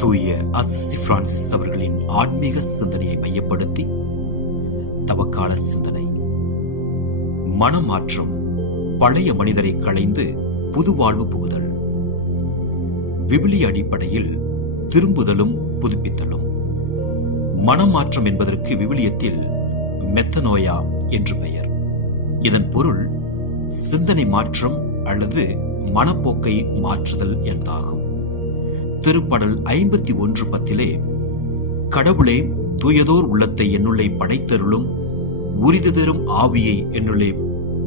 தூய Assisi Francis அவர்களின் ஆன்மீக சிந்தனையை மையப்படுத்தி தவக்கால சிந்தனை. மனமாற்றம், பழைய மனிதரை களைந்து புது வாழ்வு புகுதல். விவிலிய அடிப்படையில் திரும்புதலும் புதுப்பித்தலும். மனமாற்றம் என்பதற்கு விவிலியத்தில் மெத்தனோயா என்று பெயர். இதன் பொருள் சிந்தனை மாற்றம் அல்லது மனப்போக்கை மாற்றுதல் என்பதாகும். திருப்படல் 51:10 கடவுளே, தூயதோர் உள்ளத்தை என்னுள்ளே படைத்தருளும், உரிது தரும் ஆவியை என்னுள்ளே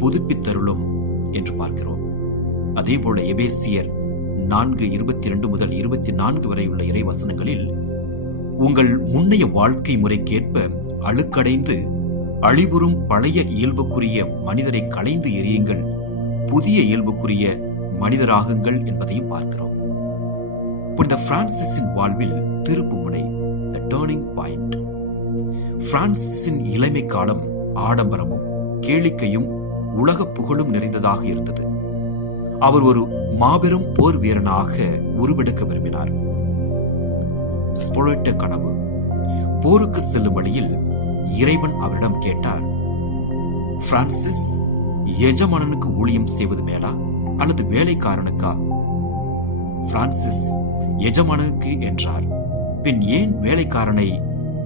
புதுப்பித்தருளும் என்று பார்க்கிறோம். அதேபோல எபேசியர் 4:22-24 வரை உள்ள இறைவசனங்களில் உங்கள் முன்னைய வாழ்க்கை முறைக்கேற்ப அழுக்கடைந்து அழிவுறும் பழைய இயல்புக்குரிய மனிதரை களைந்து எறியுங்கள், புதிய இயல்புக்குரிய மனிதராகுங்கள் என்பதையும் பார்க்கிறோம். புனித பிரான்சிஸின் வாழ்வில் திருப்புமுனை, தி டர்னிங் பாயிண்ட். பிரான்சிஸின் இளமை காலம் ஆடம்பரமும் கேளிக்கையும் உலக புகழும் நிறைந்ததாக இருந்தது. அவர் ஒரு மாபெரும் போர் வீரனாக உருவெடுக்க விரும்பினார். ஸ்பொலேட்ட கனவு. போருக்கு செல்லும் வழியில் இறைவன் அவரிடம் கேட்டார், பிரான்சிஸ், எஜமானனுக்கு ஊழியம் செய்வது மேலா அல்லது வேலைக்காரனுக்கா? பிரான்சிஸ் எஜமானனுக்கு என்றார். பின் ஏன் வேலைக்காரனை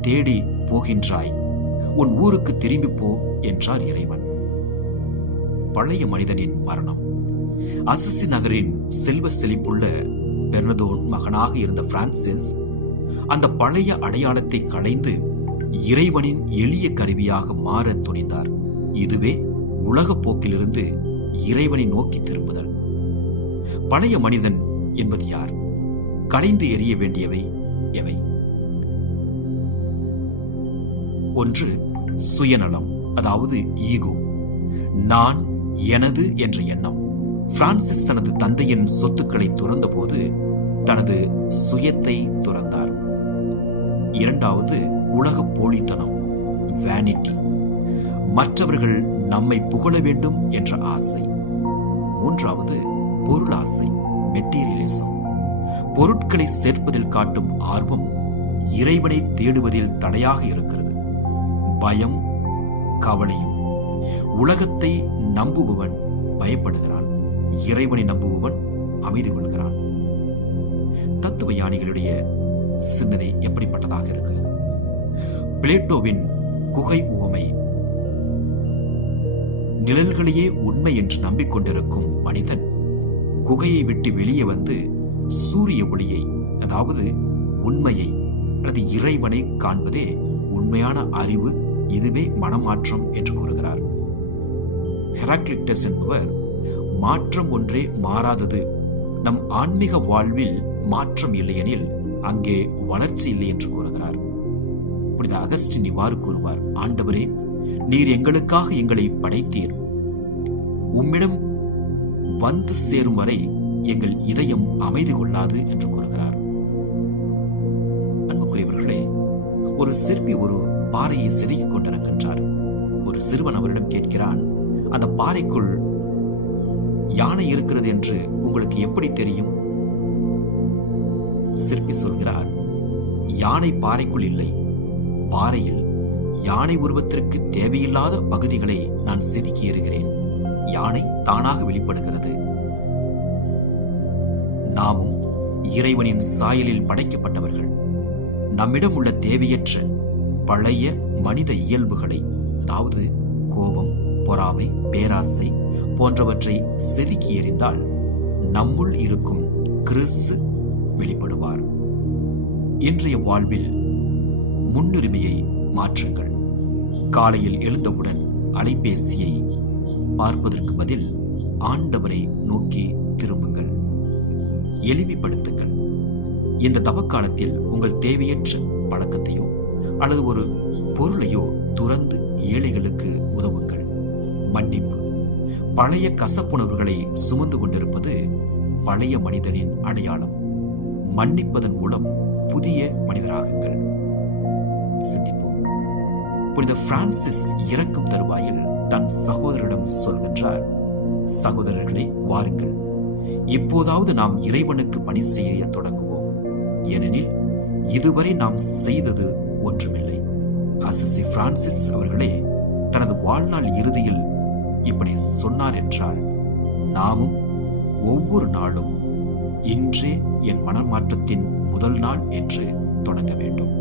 தேடி போகின்றாய்? உன் ஊருக்கு திரும்பி போ என்றார் இறைவன். பழைய மனிதனின் மரணம். அசிசி நகரின் செல்வ செழிப்புள்ள பெர்னதோன் மகனாக இருந்த பிரான்சிஸ் அந்த பழைய அடையாளத்தை களைந்து இறைவனின் எளிய கருவியாக மாற துணிந்தார். இதுவே உலக போக்கிலிருந்து இறைவனை நோக்கி திரும்புதல். பழைய மனிதன் என்பது யார்? களைந்து எறிய வேண்டியவை எவை? 1. சுயநலம், அதாவது ஈகோ, நான், எனது என்ற எண்ணம். பிரான்சிஸ் தனது தந்தையின் சொத்துக்களை துறந்த போது தனது சுயத்தை துறந்தார். 2. உலக போலித்தனம், வேனிட்டி, மற்றவர்கள் நம்மை புகழ வேண்டும் என்ற ஆசை. 3. பொருளாசை, மெட்டீரியலிசம், பொருட்களை சேர்ப்பதில் காட்டும் ஆர்வம் இறைவனை தேடுவதில் தடையாக இருக்கிறது. பயம், கவலையும். உலகத்தை நம்புபவன் பயப்படுகிறான், இறைவனை நம்புபவன் அமைதி கொள்கிறான். தத்துவ ஞானிகளுடைய சிந்தனை எப்படிப்பட்டதாக இருக்கிறது? பிளேட்டோவின் குகை உவமை. நிழல்களையே உண்மை என்று நம்பிக்கொண்டிருக்கும் மனிதன் குகையை விட்டு வெளியே வந்து சூரிய ஒளியை, அதாவது உண்மையை அல்லது இறைவனை காண்பதே உண்மையான அறிவு. இதுவே மனமாற்றம் என்று கூறுகிறார். ஹெராக்லிட்டஸ் என்பவர் மாற்றம் ஒன்றே மாறாதது, நம் ஆன்மீக வாழ்வில் மாற்றம் இல்லையெனில் அங்கே வளர்ச்சி இல்லை என்று கூறுகிறார். புனித அகஸ்டின் இவ்வாறு கூறுவார், ஆண்டவரே, நீர் எங்களுக்காக எங்களை படைத்தீர், உம்மிடம் வந்து சேரும் வரை எங்கள் இதயம் அமைதி கொள்ளாது என்று கூறுகிறார். அன்புக்குரியவர்களே, ஒரு சிற்பி ஒரு பாறையை செதுக்கிக் கொண்டிருக்கின்றார். ஒரு சிறுவன் அவரிடம் கேட்கிறான், அந்த பாறைக்குள் யானை இருக்கிறது என்று உங்களுக்கு எப்படி தெரியும்? சிற்பி சொல்கிறார், யானை பாறைக்குள் இல்லை, பாறையில் யானை உருவத்திற்கு தேவையில்லாத பகுதிகளை நான் செதுக்கி எறிகிறேன், யானை தானாக வெளிப்படுகிறது. நாமும் இறைவனின் சாயலில் படைக்கப்பட்டவர்கள். நம்மிடம் உள்ள தேவையற்ற பழைய மனித இயல்புகளை, அதாவது கோபம், பொறாமை, பேராசை போன்றவற்றை செதுக்கி எறிந்தால் நம்முள் இருக்கும் கிறிஸ்து வெளிப்படுவார். இன்றைய வாழ்வில் முன்னுரிமையை மாற்றுங்கள். காலையில் எழுந்தவுடன் அலைபேசியை பார்ப்பதற்கு பதில் ஆண்டவரை நோக்கி திரும்புங்கள். எளிமைப்படுத்துங்கள். இந்த தவக்காலத்தில் உங்கள் தேவையற்ற பழக்கத்தையோ அல்லது ஒரு பொருளையோ துறந்து ஏழைகளுக்கு உதவுங்கள். மன்னிப்பு. பழைய கசப்புணர்வுகளை சுமந்து கொண்டிருப்பது பழைய மனிதனின் அடையாளம். மன்னிப்பதன் மூலம் புதிய மனிதராகுங்கள். சிந்திப்போம். புனித பிரான்சிஸ் இறக்கும் தருவாயில் தன் சகோதரரிடம் சொல்கின்றார், சகோதரர்களே, வாருங்கள், இப்போதாவது நாம் இறைவனுக்கு பணி செய்ய தொடங்குவோம். ஏனெனில் இதுவரை நாம் செய்தது ஒன்றுமில்லை. அசிசி பிரான்சிஸ் அவர்களே தனது வாழ்நாள் இறுதியில் இப்படி சொன்னார் என்றால், நாமும் ஒவ்வொரு நாளும் இன்றே என் மனமாற்றத்தின் முதல் நாள் என்று தொடங்க வேண்டும்.